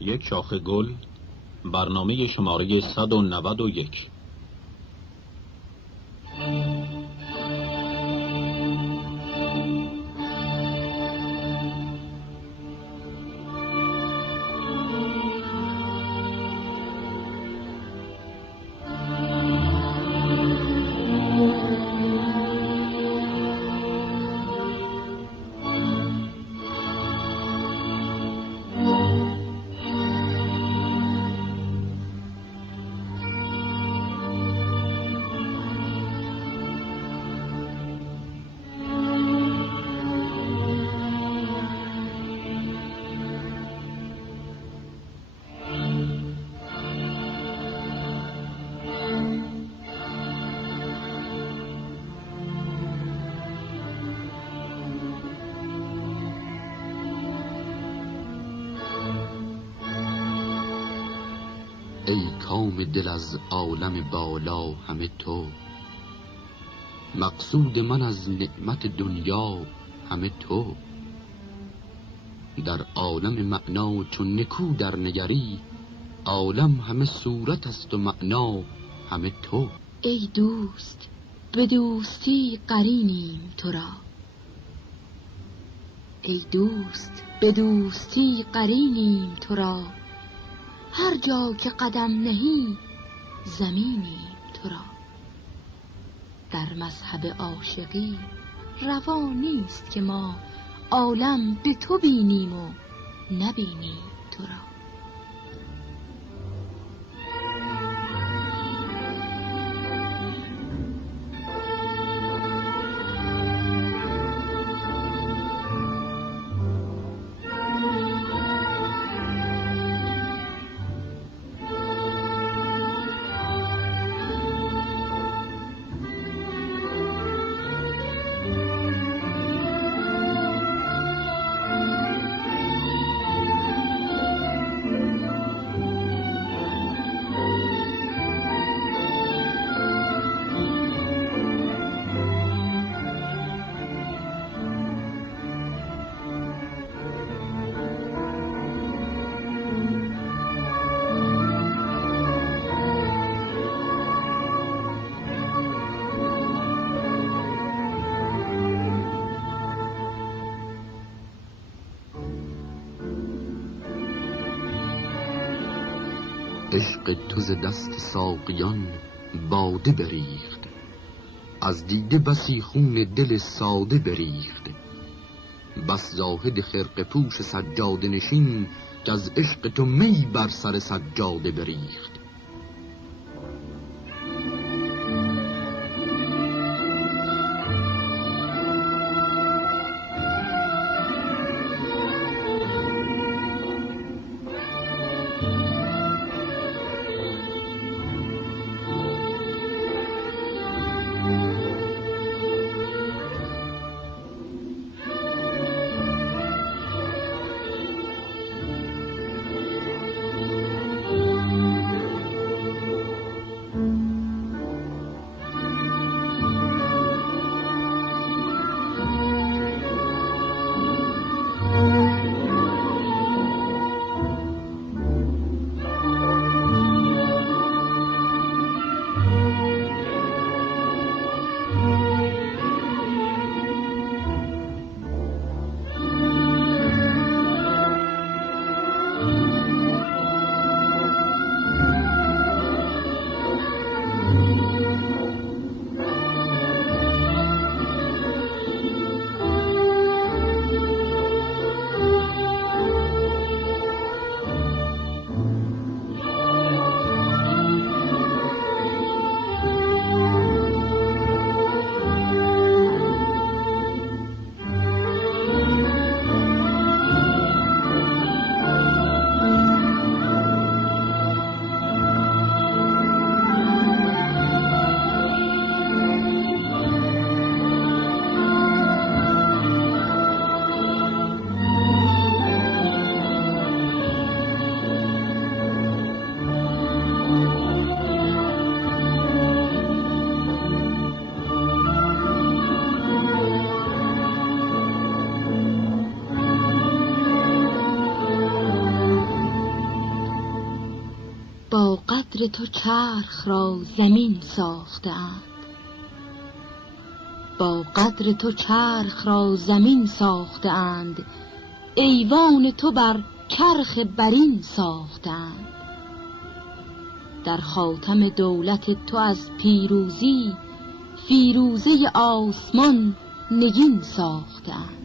یک شاخه گل، برنامه شماره 191. ای کام دل از عالم بالا همه تو، مقصود من از نعمت دنیا همه تو. در عالم معنا چون نکو در نگری، عالم همه صورت است و معنا همه تو. ای دوست به دوستی قرینیم تو را، ای دوست به دوستی قرینیم تو را. هر جا که قدم نهی زمینیم تو را. در مذهب عاشقی روا نیست که ما عالم به تو بینیم و نبینیم تو را. عشق تو ز دست ساقیان باده بریخت، از دیده بسی خون دل ساده بریخت. بس زاهد خرقه پوش سجاده نشین، که از عشق تو می بر سر سجاده بریخت. با قدر تو چرخ را زمین ساختند، با قدر تو چرخ را زمین ساختند، ایوان تو بر چرخ برین ساختند. در خاتم دولت تو از پیروزی، فیروزه آسمان نگین ساختند.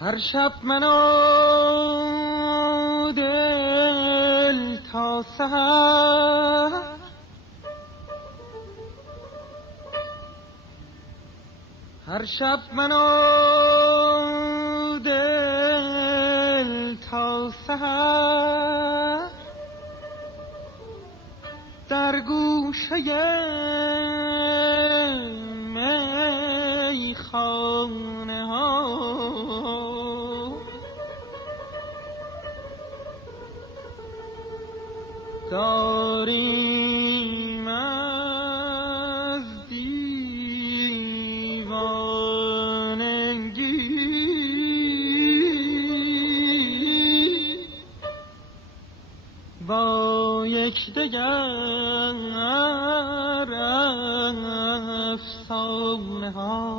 هر شب من و دل تا سحر هر شب من و دل تا سحر در گوشه میخانه ها داریم از دیوانگی با یکدیگر افسانه ها.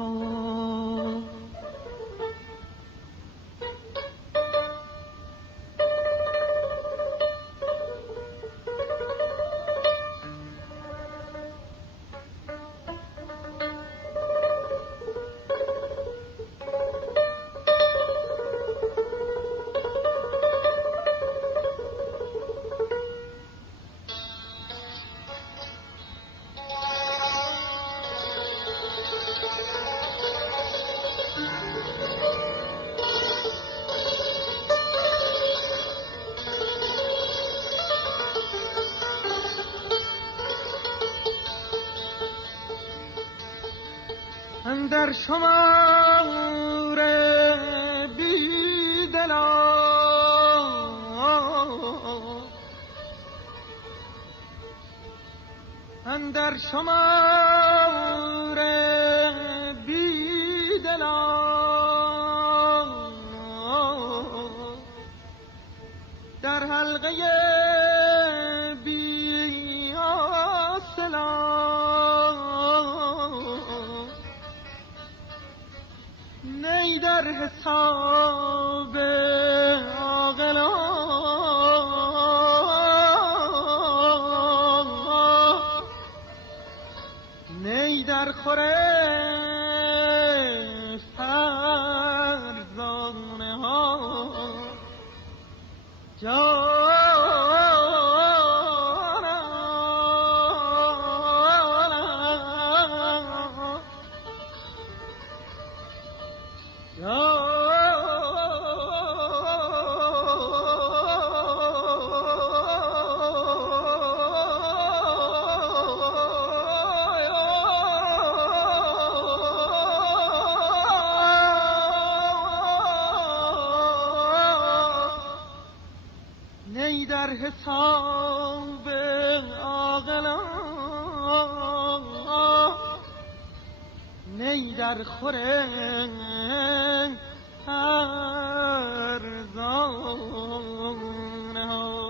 اندر شمار بیدلان اندر شمار بیدلان در حلقه بی آسلان نی در حساب عاقلان نی در خوره فرزانه ها نی در حساب عاقلان نی در خوره ارزانه ها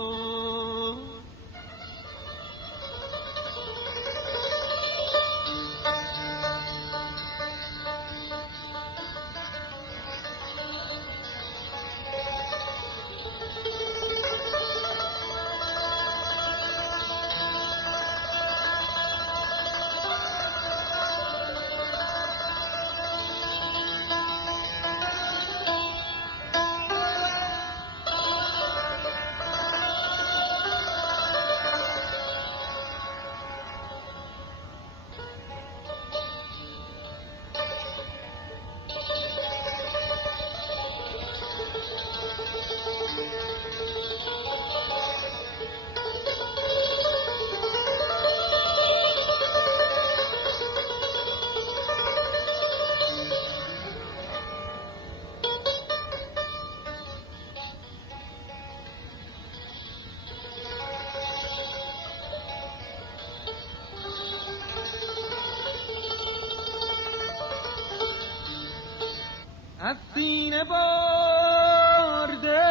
از سینه برده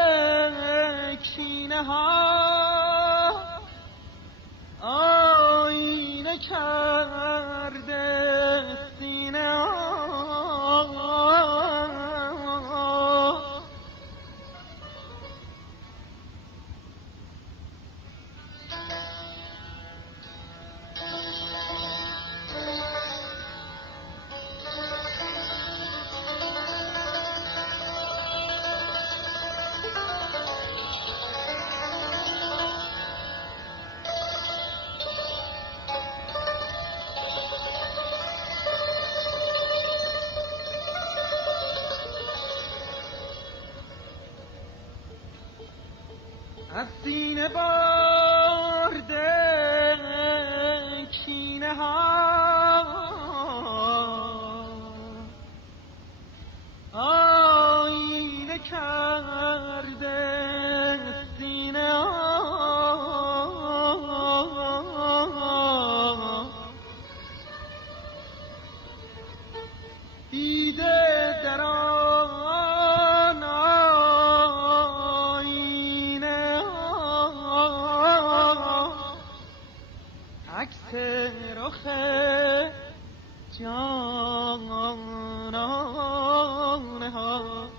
کینه ها آینه کرده سینه ها از سینه برده کینه ها آینه کرده سینه ها دیده در آن آینه عکس رخ جانانه ها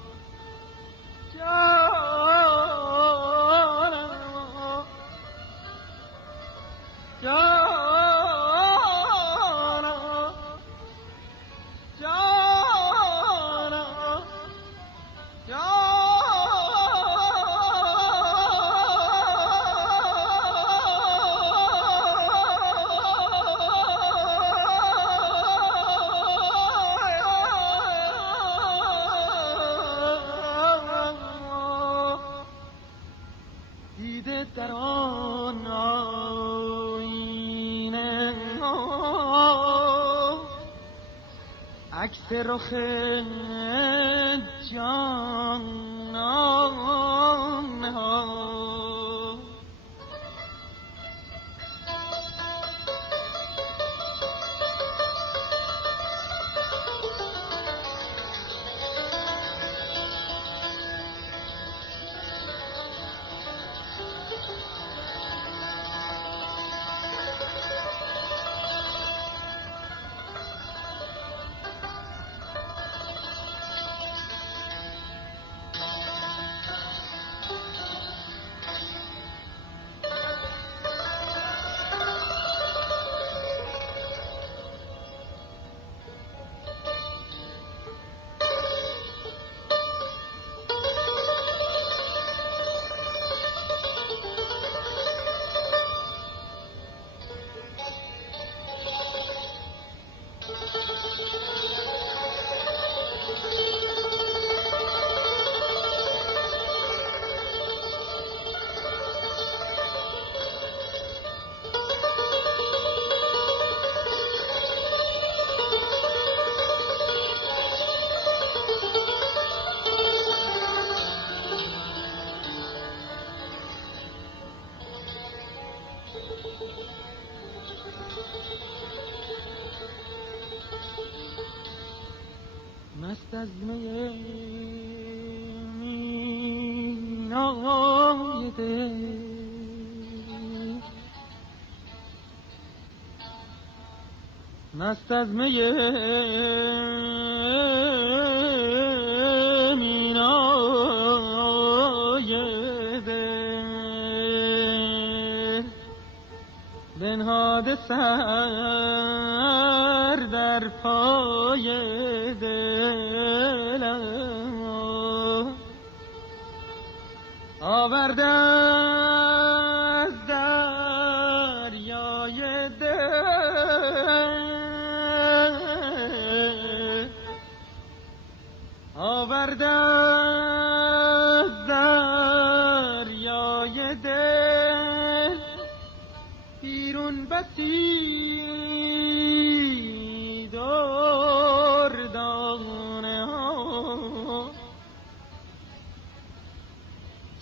در آن آینه عکس رخ جان ها. مست از می مینای دل، مست از می مینای دل، بنهاده سر در پای دلم، آورده از دریای دل، آورده از دریای دل، بیرون بسی دردانه ها،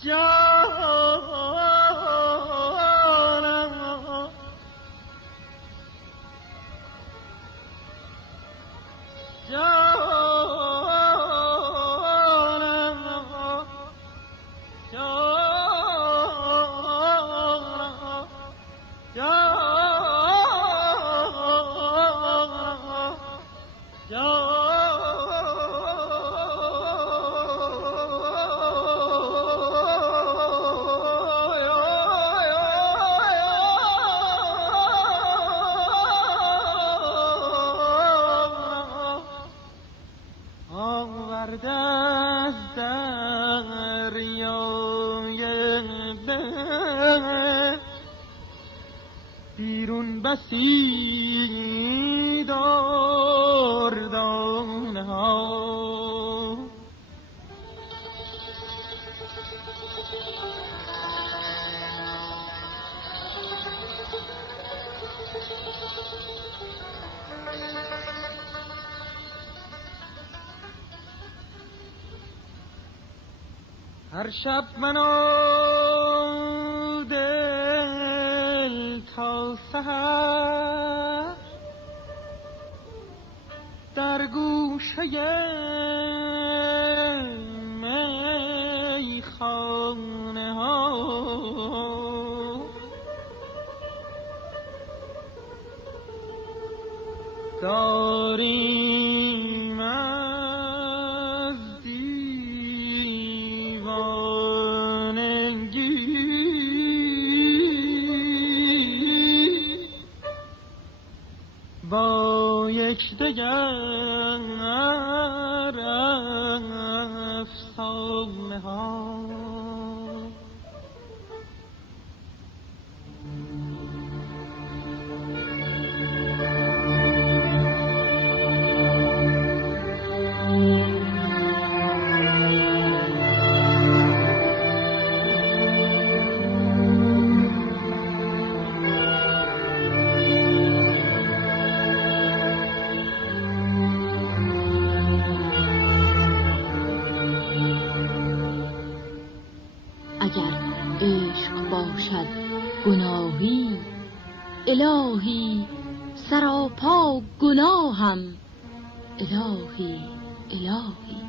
جانم جانم آورده از دریای دل، بیرون بسی دردانه ها. هر شب من و دل تا سحر در گوشه میخانه ها داریم از با یک دگر افسانه ها. عشق باشد گناهی، الهی سراپا گناهم، الهی الهی.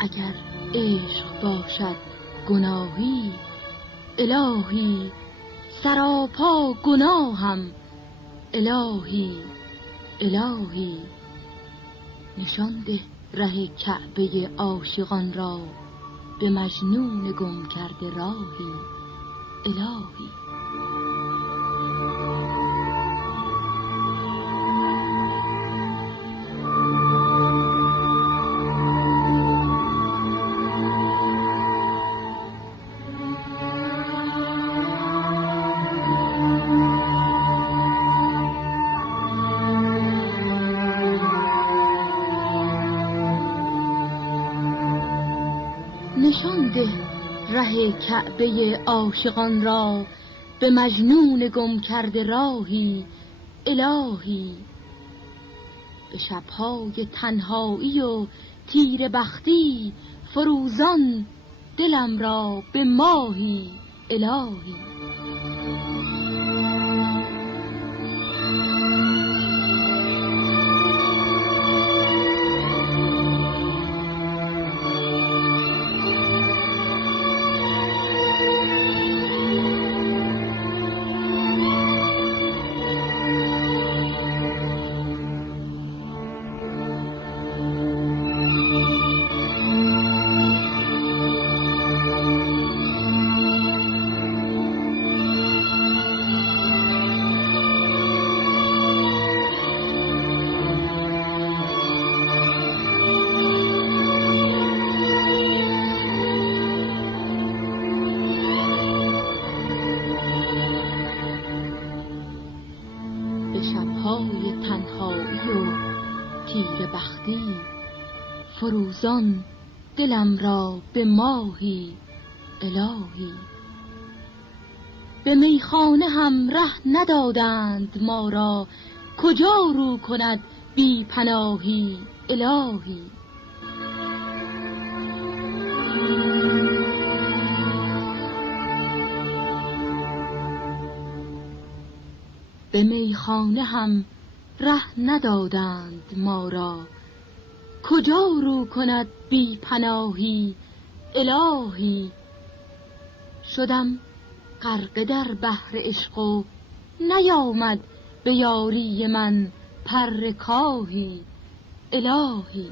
اگر عشق باشد گناهی، الهی سراپا گناهم، الهی الهی. نشان ده ره کعبه عاشقان را، به مجنون گم کرده راهی، الهی. نشان ده ره کعبه عاشقان را، به مجنون گم کرده راهی، الهی. به شبهای تنهایی و تیره بختی، فروزان دلم را به ماهی، الهی. به شبهای تنهایی و تیره بختی، فروزان دلم را به ماهی، الهی. به میخانه هم ره ندادند ما را، کجا رو کند بی پناهی، الهی. به میخانه هم ره ندادند ما را، کجا رو کند بی پناهی، الهی. شدم غرقه در بحر عشق و نیامد به یاری من پر کاهی، الهی.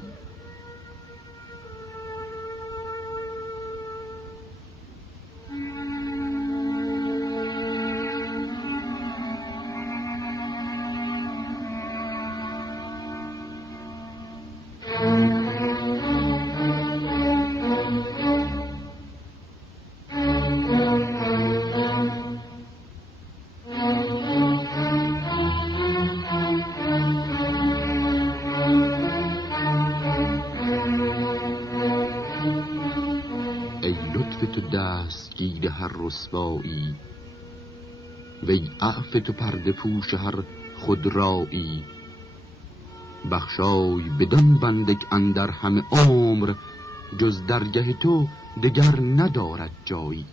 تو دستگیر هر رسوایی، وی عفو تو پرده پوش هر خودرایی. بخشای بدان بنده که اندر همه عمر، جز درگه تو دگر ندارد جایی.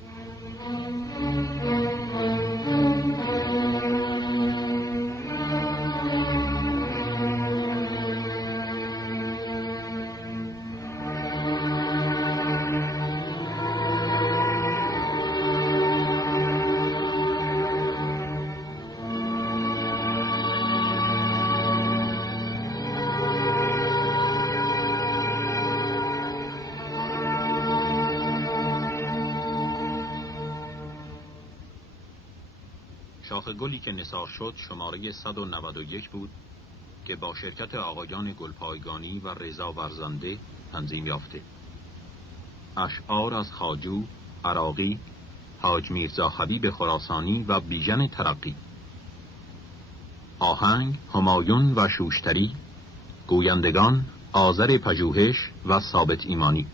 شاخ گلی که نثار شد شماره 191 بود که با شرکت آقایان گلپایگانی و رضا ورزنده تنظیم یافته. اشعار از خواجو، عراقی، حاج میرزا حبیب خراسانی و بیژن ترقی. آهنگ همایون و شوشتری. گویندگان آذر پژوهش و ثابت ایمانی.